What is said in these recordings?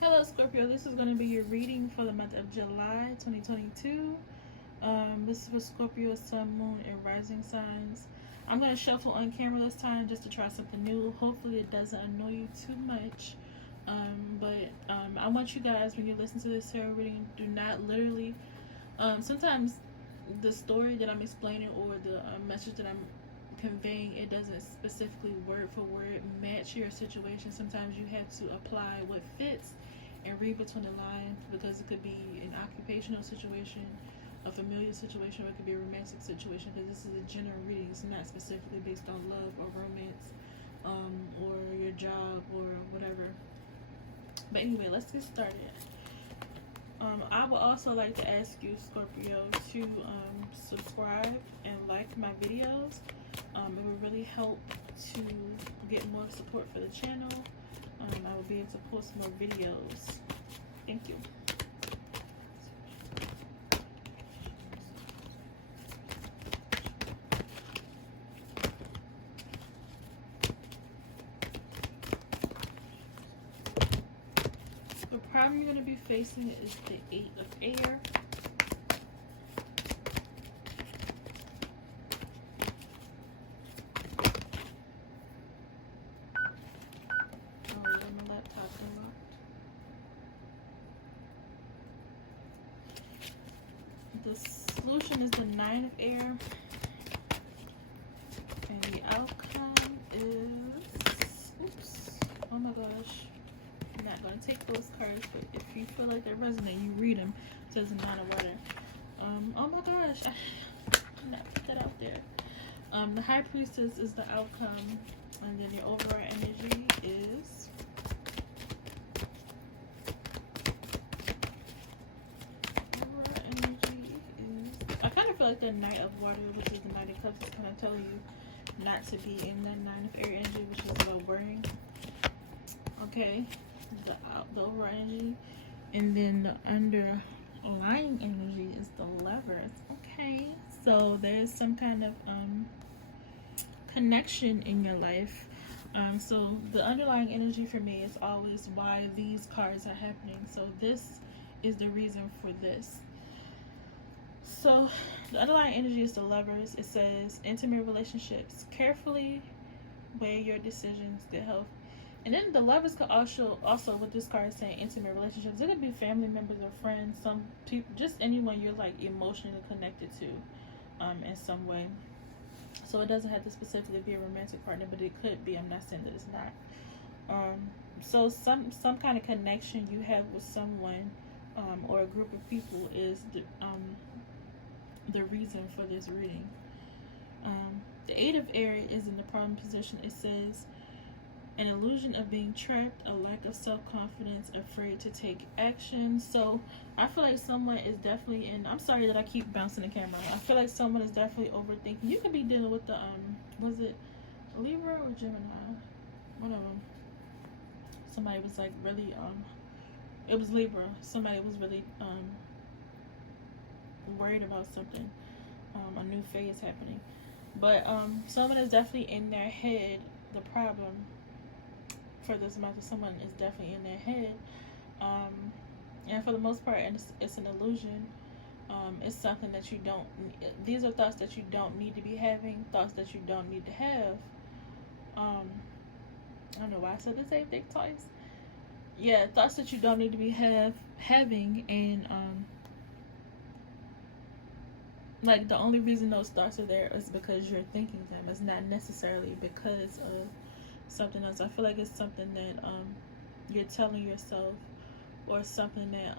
Hello Scorpio, this is going to be your reading for the month of July 2022. This is for Scorpio, Sun, Moon, and Rising signs. I'm going to shuffle on camera this time just to try something new. Hopefully it doesn't annoy you too much. I want you guys, when you listen to this tarot reading, do not literally... sometimes the story that I'm explaining or the message that I'm conveying, it doesn't specifically word for word match your situation. Sometimes you have to apply what fits and read between the lines, because it could be an occupational situation, a familiar situation, or it could be a romantic situation, because this is a general reading. It's not specifically based on love or romance, or your job or whatever. But anyway, let's get started. I would also like to ask you, Scorpio, to subscribe and like my videos. It would really help to get more support for the channel. I will be able to post more videos. Thank you. The problem you're going to be facing is the 8 of Air. The solution is the 9 of Air, and the outcome is, oops, oh my gosh, I'm not going to take those cards, but if you feel like they resonate, you read them. It says the 9 of Water. Oh my gosh, I'm not put that out there. The High Priestess is the outcome, and then your overall energy is like the Knight of Water, which is the Knight of Cups, is kind of telling you not to be in the 9 of Air energy, which is about worrying. Okay, the overall energy, and then the underlying energy is the Lovers. Okay, so there's some kind of connection in your life. So the underlying energy for me is always why these cards are happening. So this is the reason for this. So the underlying energy is the Lovers. It says intimate relationships, carefully weigh your decisions, good health. And then the Lovers could also with this card saying intimate relationships, it could be family members or friends, some people, just anyone you're like emotionally connected to in some way. So it doesn't have to specifically be a romantic partner, but it could be. I'm not saying that it's not. So some kind of connection you have with someone or a group of people is the reason for this reading. The 8 of Air is in the problem position. It says an illusion of being trapped, a lack of self-confidence, afraid to take action. So I feel like someone is definitely in, I'm sorry that I keep bouncing the camera. I feel like someone is definitely overthinking. You could be dealing with the was it Libra or Gemini? One of them. Somebody was like really it was Libra. Somebody was really worried about something, a new phase happening, but someone is definitely in their head. The problem for this month is someone is definitely in their head, and for the most part it's an illusion. It's something that you don't, these are thoughts that you don't need to be having, thoughts that you don't need to have. I don't know why I said the same thing twice. Yeah, thoughts that you don't need to be having, and like the only reason those thoughts are there is because you're thinking them. It's not necessarily because of something else. I feel like it's something that you're telling yourself, or something that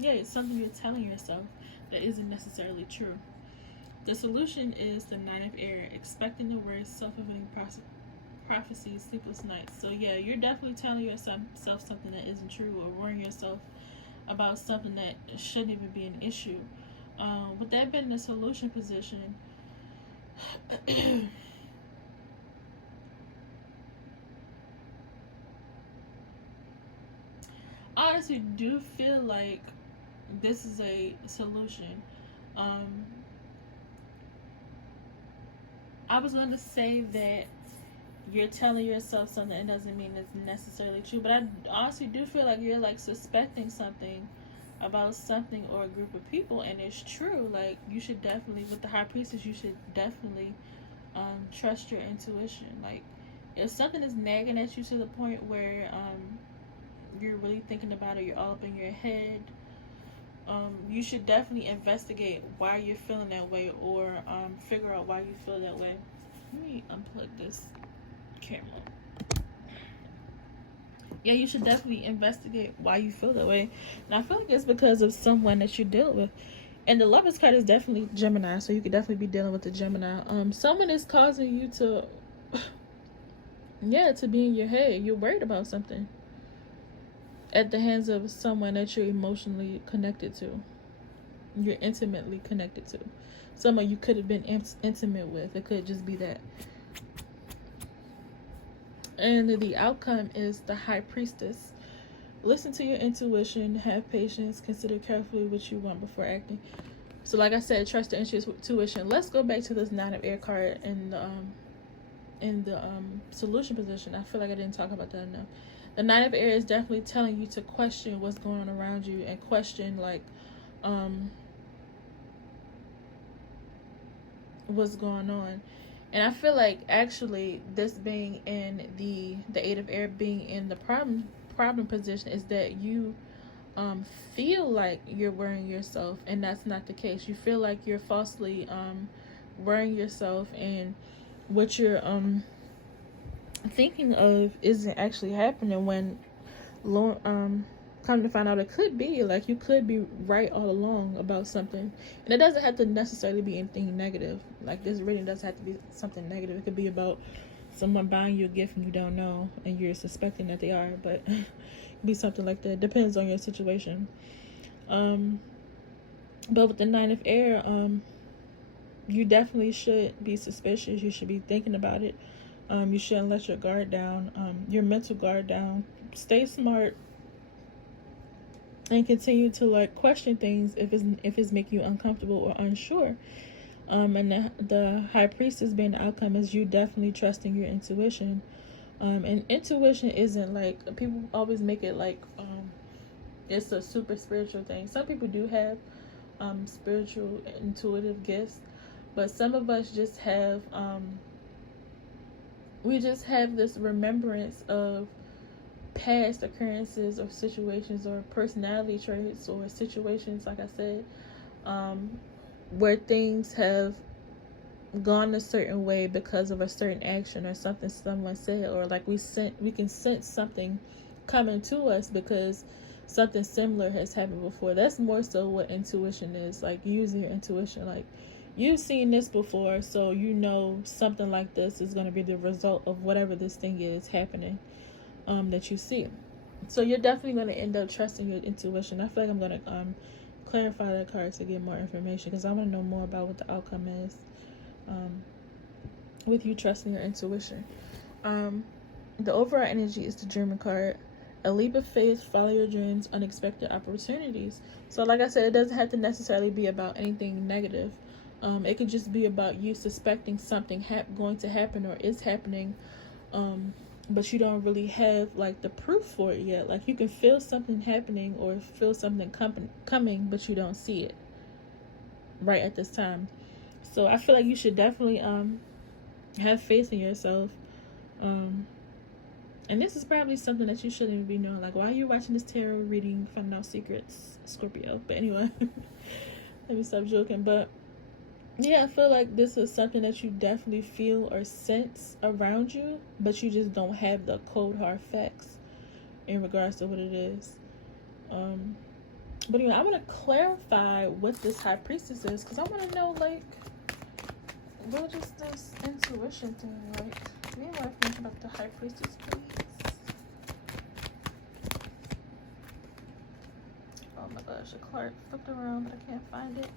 it's something you're telling yourself that isn't necessarily true. The solution is the 9 of Air, expecting the worst, self-fulfilling prophecies, sleepless nights. So yeah, you're definitely telling yourself something that isn't true, or worrying yourself about something that shouldn't even be an issue. With that being the solution position, I honestly do feel like this is a solution. I was going to say that you're telling yourself something, it doesn't mean it's necessarily true. But I honestly do feel like you're like suspecting something about something or a group of people, and it's true. Like, you should definitely, with the high priestess, you should definitely trust your intuition. Like, if something is nagging at you to the point where you're really thinking about it, you're all up in your head, you should definitely investigate why you're feeling that way, or figure out why you feel that way. Let me unplug this camera. Yeah, you should definitely investigate why you feel that way. And I feel like it's because of someone that you're dealing with. And the Lovers card is definitely Gemini, so you could definitely be dealing with the Gemini. Someone is causing you to, yeah, to be in your head. You're worried about something at the hands of someone that you're emotionally connected to. You're intimately connected to. Someone you could have been intimate with. It could just be that. And the outcome is the High Priestess. Listen to your intuition, have patience, consider carefully what you want before acting. So like I said, trust the intuition. Let's go back to this Nine of Air card in the solution position. I feel like I didn't talk about that enough. The Nine of Air is definitely telling you to question what's going on around you, and question like what's going on. And I feel like actually this being in the Eight of Air being in the problem position is that you feel like you're worrying yourself, and that's not the case. You feel like you're falsely worrying yourself, and what you're thinking of isn't actually happening, when come to find out it could be. Like, you could be right all along about something, and it doesn't have to necessarily be anything negative. Like, this reading doesn't have to be something negative. It could be about someone buying you a gift and you don't know, and you're suspecting that they are, but it could be something like that. Depends on your situation. But with the Nine of Air, you definitely should be suspicious. You should be thinking about it. You shouldn't let your guard down, your mental guard down. Stay smart, and continue to like question things if it's making you uncomfortable or unsure. And the High Priestess being the outcome is you definitely trusting your intuition. And intuition isn't like, people always make it like it's a super spiritual thing. Some people do have spiritual intuitive gifts, but some of us just have we just have this remembrance of past occurrences or situations or personality traits or situations, like I said, where things have gone a certain way because of a certain action or something someone said, or like we can sense something coming to us because something similar has happened before. That's more so what intuition is, like using your intuition. Like, you've seen this before, so you know something like this is going to be the result of whatever this thing is happening that you see. So you're definitely going to end up trusting your intuition. I feel like I'm going to clarify that card to get more information, because I want to know more about what the outcome is with you trusting your intuition. The overall energy is the Dreamer card. A leap of faith, follow your dreams, unexpected opportunities. So like I said, it doesn't have to necessarily be about anything negative. It could just be about you suspecting something going to happen or is happening, but you don't really have like the proof for it yet. Like, you can feel something happening or feel something coming, but you don't see it right at this time. So I feel like you should definitely have faith in yourself. And this is probably something that you shouldn't be knowing. Like, why are you watching this tarot reading, finding out secrets, Scorpio? But anyway, let me stop joking. But yeah, I feel like this is something that you definitely feel or sense around you, but you just don't have the cold hard facts in regards to what it is. But anyway, I want to clarify what this High Priestess is, because I want to know, like, what is this intuition thing? Like, me and my think about the High Priestess, please. Oh my gosh, the card flipped around, but I can't find it.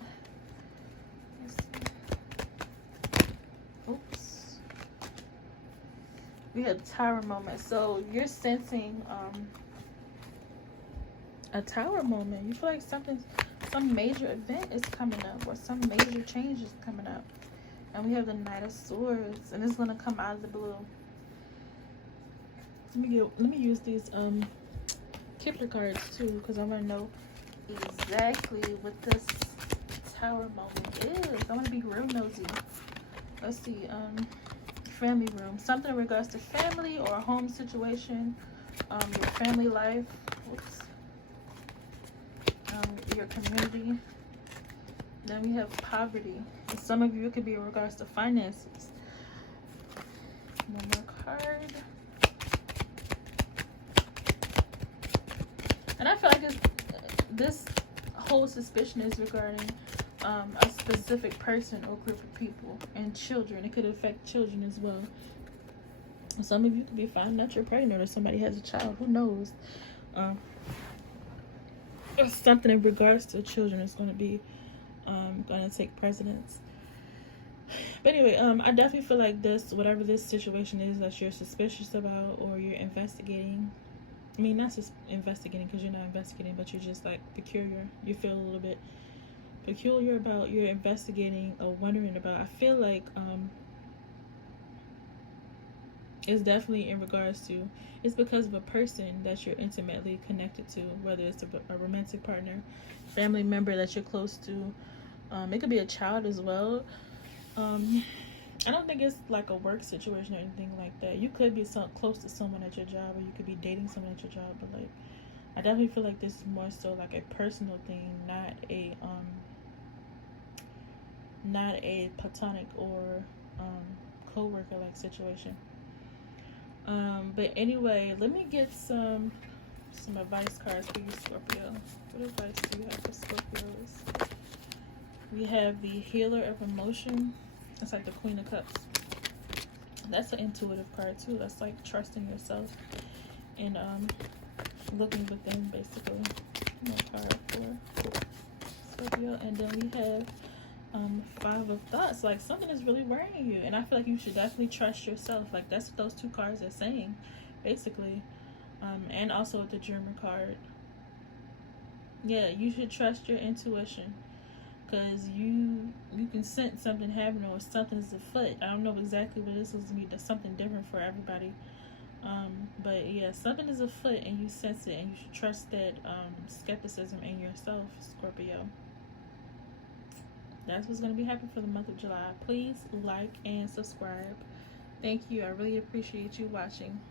Let's see. Oops. We had Tower moment. So you're sensing a Tower moment. You feel like some major event is coming up, or some major change is coming up. And we have the Knight of Swords, and it's going to come out of the blue. Let me use these Kipler cards too, because I want to know exactly what this Tower moment is. I want to be real nosy. Let's see. Family room. Something in regards to family or a home situation. Your family life. Oops. Your community. Then we have poverty. And some of you, it could be in regards to finances. One more card. And I feel like this whole suspicion is regarding a specific person or group of people and children. It could affect children as well. Some of you could be finding out you're pregnant or somebody has a child. Who knows? Something in regards to children is going to be going to take precedence. But anyway, I definitely feel like whatever this situation is that you're suspicious about or you're investigating. I mean, not just investigating because you're not investigating, but you're just like peculiar. You feel a little bit peculiar about you're investigating or wondering about. I feel like it's definitely in regards to, it's because of a person that you're intimately connected to, whether it's a romantic partner, family member that you're close to. It could be a child as well. I don't think it's like a work situation or anything like that. You could be close to someone at your job, or you could be dating someone at your job, but like, I definitely feel like this is more so like a personal thing, not a platonic or co-worker like situation. But anyway, let me get some advice cards for you, Scorpio. What advice do you have for Scorpios? We have the Healer of Emotion. It's like the Queen of Cups. That's an intuitive card too. That's like trusting yourself and looking within, basically. More card for Scorpio. And then we have Five of Thoughts. Like something is really worrying you, and I feel like you should definitely trust yourself. Like that's what those two cards are saying, basically. And also the German card. Yeah, you should trust your intuition, because you can sense something happening or something's afoot. I don't know exactly what this is. There's something different for everybody. But yeah, something is afoot and you sense it, and you should trust that skepticism in yourself, Scorpio. That's what's going to be happening for the month of July. Please like and subscribe. Thank you. I really appreciate you watching.